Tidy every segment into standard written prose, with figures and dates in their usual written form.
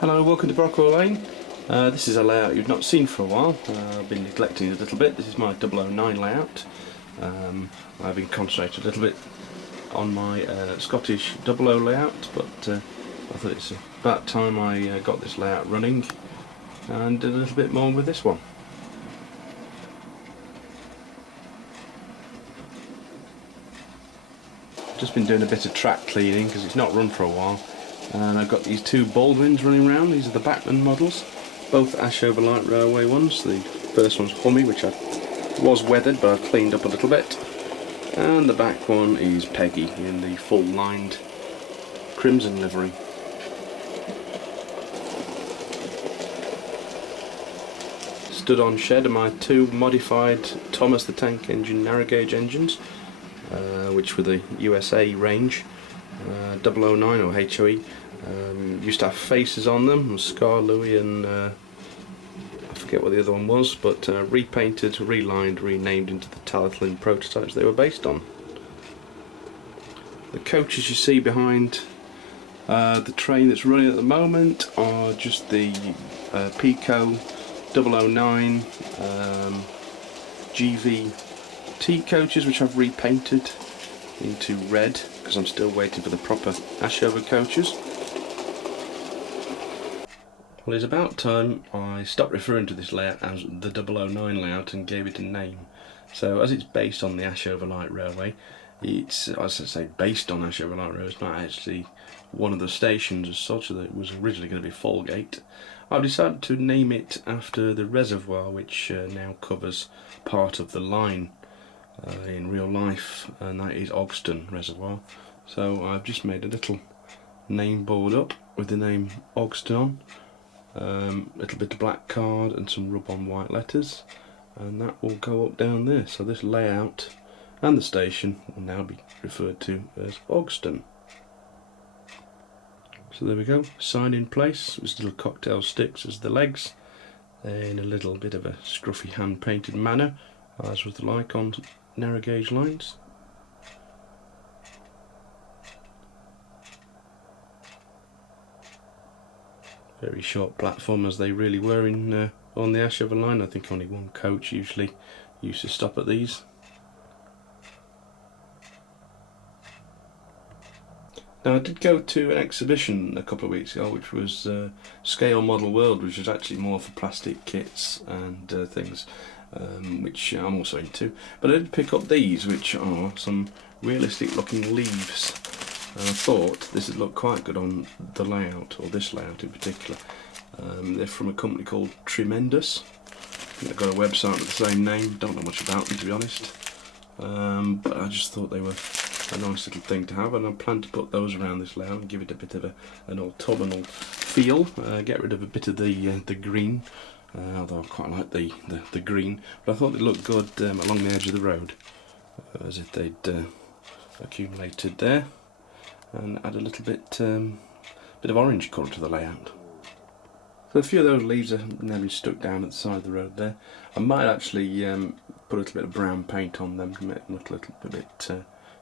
Hello, welcome to Brockwell Lane. This is a layout you've not seen for a while. I've been neglecting it a little bit. This is my 009 layout. I've been concentrating a little bit on my Scottish 00 layout, but I thought it's about time I got this layout running and did a little bit more with this one. Just been doing a bit of track cleaning because it's not run for a while. And I've got these two Baldwins running around. These are the Bachmann models, both Ashover Light Railway ones. The first one's Hummy, which was weathered but I've cleaned up a little bit, and the back one is Peggy in the full lined crimson livery. Stood on shed are my two modified Thomas the Tank Engine narrow gauge engines, which were the USA range. 009 or HOE, used to have faces on them, Scar Louis and I forget what the other one was, but repainted, relined, renamed into the Talathlin prototypes they were based on. The coaches you see behind the train that's running at the moment are just the Pico 009 GVT coaches, which I've repainted into red because I'm still waiting for the proper Ashover coaches. Well, it's about time I stopped referring to this layout as the 009 layout and gave it a name. So as it's based on the Ashover Light Railway, it's, as I say, based on Ashover Light Railway, it's not actually one of the stations as such. That it was originally going to be Falgate. I've decided to name it after the reservoir, which now covers part of the line in real life, and that is Oxton Reservoir. So I've just made a little name board up with the name Oxton on, little bit of black card and some rub on white letters, and that will go up down there. So this layout and the station will now be referred to as Oxton. So there we go, sign in place with little cocktail sticks as the legs, in a little bit of a scruffy hand painted manner, as was the like on narrow gauge lines. Very short platform, as they really were in on the Ashover line. I think only one coach usually used to stop at these. Now, I did go to an exhibition a couple of weeks ago, which was Scale Model World, which was actually more for plastic kits and things, which I'm also into. But I did pick up these, which are some realistic looking leaves, and I thought this would look quite good on the layout, or this layout in particular. They're from a company called Tremendous. They've got a website with the same name. Don't know much about them, to be honest, but I just thought they were a nice little thing to have, and I plan to put those around this layout and give it a bit of an autumnal feel. Get rid of a bit of the green, although I quite like the green, but I thought they'd look good along the edge of the road, as if they'd accumulated there, and add a little bit of orange colour to the layout. So a few of those leaves are now been stuck down at the side of the road there. I might actually put a little bit of brown paint on them to make them look a little bit,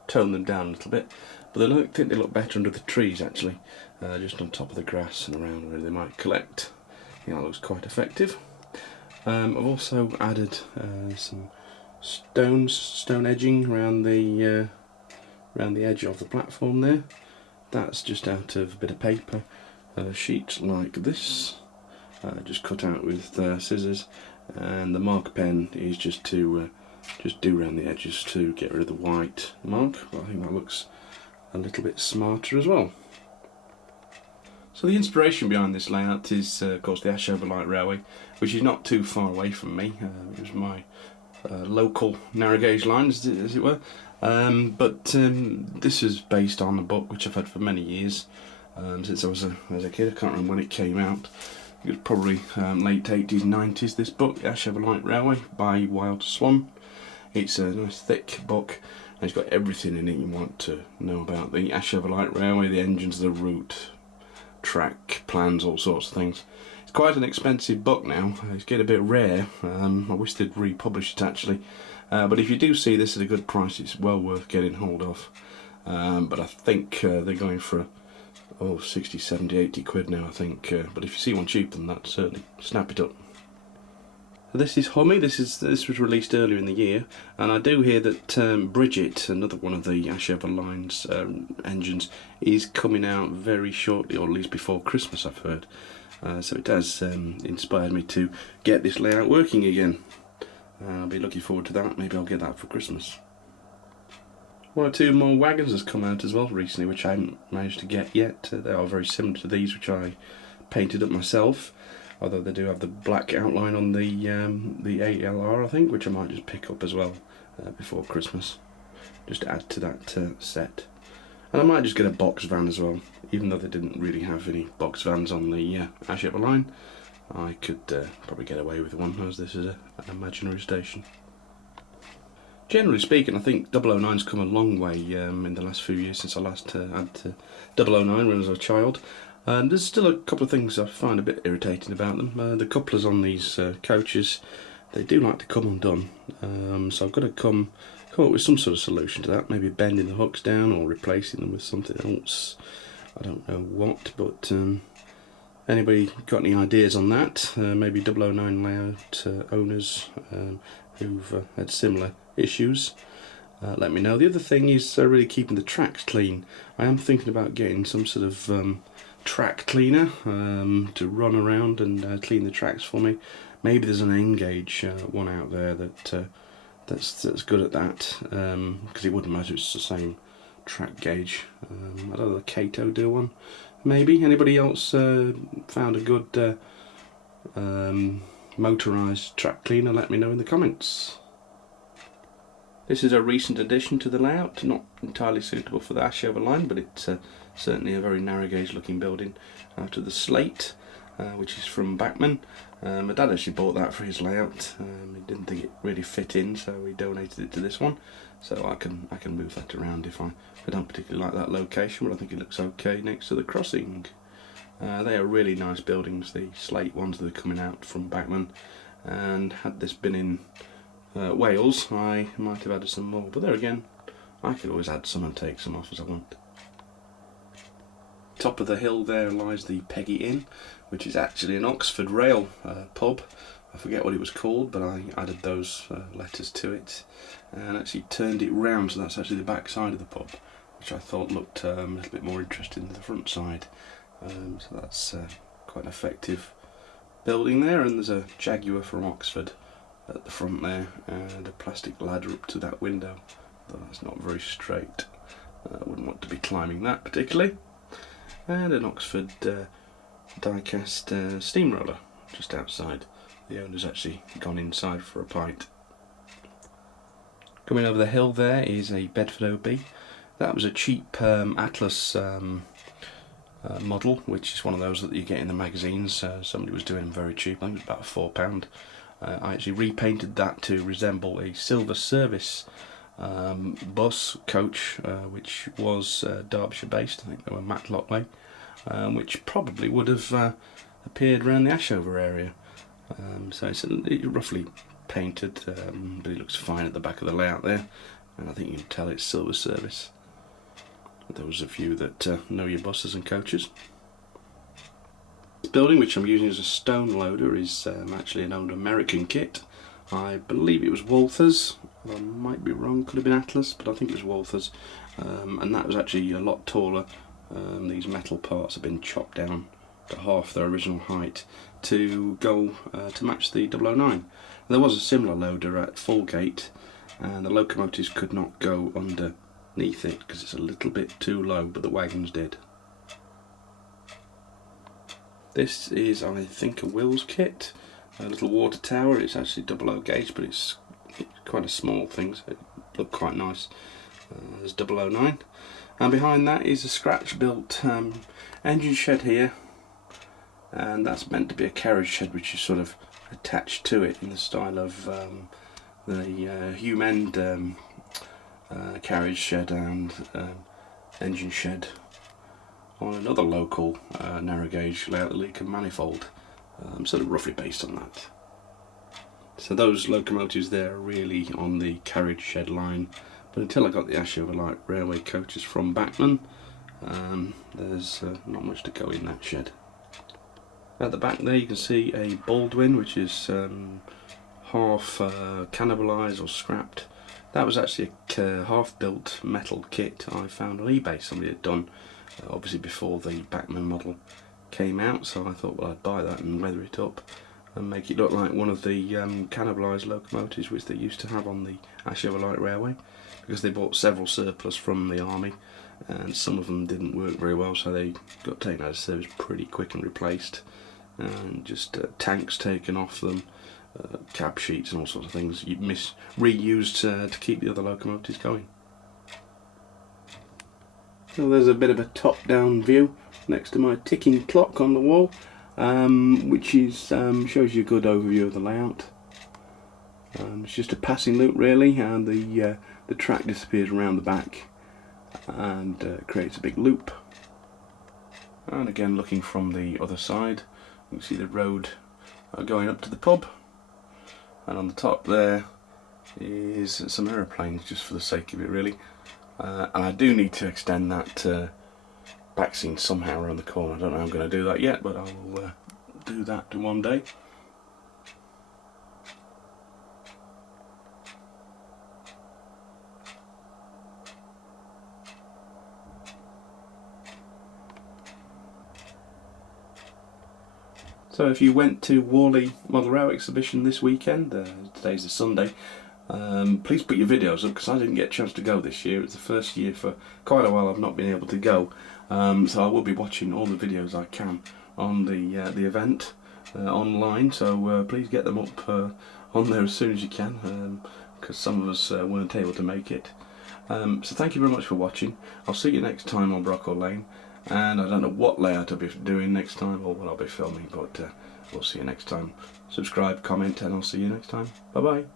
tone them down a little bit, but I think they look better under the trees actually, just on top of the grass and around where they might collect. I think that looks quite effective. I've also added some stone edging around the edge of the platform there. That's just out of a bit of paper, sheets like this, just cut out with scissors, and the marker pen is just to do around the edges to get rid of the white mark. But I think that looks a little bit smarter as well. So the inspiration behind this layout is of course the Ashover Light Railway, which is not too far away from me. It was my local narrow gauge line, as it were, but this is based on a book which I've had for many years, since I was a kid. I can't remember when it came out. It was probably late 80s, 90s, this book, The Ashover Light Railway by Wild Swan. It's a nice thick book, and it's got everything in it you want to know about the Ashover Light Railway, the engines, the route, track, plans, all sorts of things. It's quite an expensive book now. It's getting a bit rare. I wish they'd republish it actually, but if you do see this at a good price, it's well worth getting hold of. But I think they're going for oh, 60, 70, 80 quid now I think, but if you see one cheaper than that, certainly snap it up. So this is Hummy. This was released earlier in the year, and I do hear that Bridget, another one of the Ashover line's engines, is coming out very shortly, or at least before Christmas I've heard. So it has inspired me to get this layout working again. I'll be looking forward to that. Maybe I'll get that for Christmas. One or two more wagons has come out as well recently, which I haven't managed to get yet. They are very similar to these, which I painted up myself, although they do have the black outline on the ALR, I think, which I might just pick up as well before Christmas, just to add to that set. And I might just get a box van as well, even though they didn't really have any box vans on the Ashover line. I could probably get away with one, as this is an imaginary station. Generally speaking, I think 009's come a long way in the last few years since I last had 009 when I was a child. And there's still a couple of things I find a bit irritating about them. The couplers on these coaches, they do like to come undone. So I've got to come up with some sort of solution to that. Maybe bending the hooks down or replacing them with something else. I don't know what, but anybody got any ideas on that? Maybe 009 layout owners who've had similar issues, let me know. The other thing is really keeping the tracks clean. I am thinking about getting some sort of track cleaner to run around and clean the tracks for me. Maybe there's an N-gauge one out there that's good at that, because it wouldn't matter if it's the same track gauge. I don't know, the Kato do one. Maybe. Anybody else found a good motorised track cleaner? Let me know in the comments. This is a recent addition to the layout, not entirely suitable for the Ashover line, but it's certainly a very narrow gauge looking building. After the Slate, which is from Bachmann. My dad actually bought that for his layout. He didn't think it really fit in, so he donated it to this one. So I can move that around if I don't particularly like that location, but I think it looks okay next to the crossing. They are really nice buildings, the Slate ones that are coming out from Bachmann, and had this been in Wales, I might have added some more, but there again, I could always add some and take some off as I want. Top of the hill there lies the Peggy Inn, which is actually an Oxford Rail pub. I forget what it was called, but I added those letters to it and actually turned it round, so that's actually the back side of the pub, which I thought looked a little bit more interesting than the front side. So that's quite an effective building there, and there's a Jaguar from Oxford at the front there, and a plastic ladder up to that window, though that's not very straight. I wouldn't want to be climbing that particularly. And an Oxford die-cast steamroller just outside. The owner's actually gone inside for a pint. Coming over the hill there is a Bedford OB. That was a cheap Atlas model, which is one of those that you get in the magazines. Somebody was doing them very cheap, I think it was about £4. I actually repainted that to resemble a Silver Service bus coach, which was Derbyshire based. I think they were Matlock way, which probably would have appeared around the Ashover area. So it's roughly painted, but it looks fine at the back of the layout there, and I think you can tell it's Silver Service. Those of you that know your buses and coaches. This building, which I'm using as a stone loader, is actually an old American kit. I believe it was Walther's. I might be wrong, could have been Atlas, but I think it was Walther's. And that was actually a lot taller. These metal parts have been chopped down to half their original height to go to match the 009. There was a similar loader at Falgate, and the locomotives could not go underneath it because it's a little bit too low, but the wagons did. This is, I think, a Wills kit, a little water tower. It's actually 00 gauge, but it's quite a small thing, so it looked quite nice. There's 009, and behind that is a scratch-built engine shed here, and that's meant to be a carriage shed, which is sort of attached to it in the style of the Hume End carriage shed and engine shed on another local narrow gauge layout, the Leaker manifold, sort of roughly based on that. So those locomotives there are really on the carriage shed line, but until I got the Ashover Light Railway coaches from Bachmann, There's not much to go in that shed. At the back there you can see a Baldwin, which is half cannibalized or scrapped. That was actually a half-built metal kit I found on eBay. Somebody had done, obviously before the Bachmann model came out, so I thought, well, I'd buy that and weather it up and make it look like one of the cannibalized locomotives which they used to have on the Ashover Light Railway, because they bought several surplus from the army and some of them didn't work very well, so they got taken out of service pretty quick and replaced, and just tanks taken off them, cab sheets and all sorts of things reused to keep the other locomotives going. So there's a bit of a top-down view next to my ticking clock on the wall, which is shows you a good overview of the layout. It's just a passing loop really, and the track disappears around the back and creates a big loop. And again, looking from the other side, you can see the road going up to the pub, and on the top there is some aeroplanes, just for the sake of it really. And I do need to extend that back scene somehow around the corner. I don't know how I'm going to do that yet, but I will do that one day. So if you went to Worley Model Rail exhibition this weekend, today's a Sunday, please put your videos up, because I didn't get a chance to go this year. It's the first year for quite a while I've not been able to go, so I will be watching all the videos I can on the event online, so please get them up on there as soon as you can, because some of us weren't able to make it. So thank you very much for watching. I'll see you next time on Brockwell Lane, and I don't know what layout I'll be doing next time or what I'll be filming, but we'll see you next time. Subscribe, comment, and I'll see you next time. Bye bye.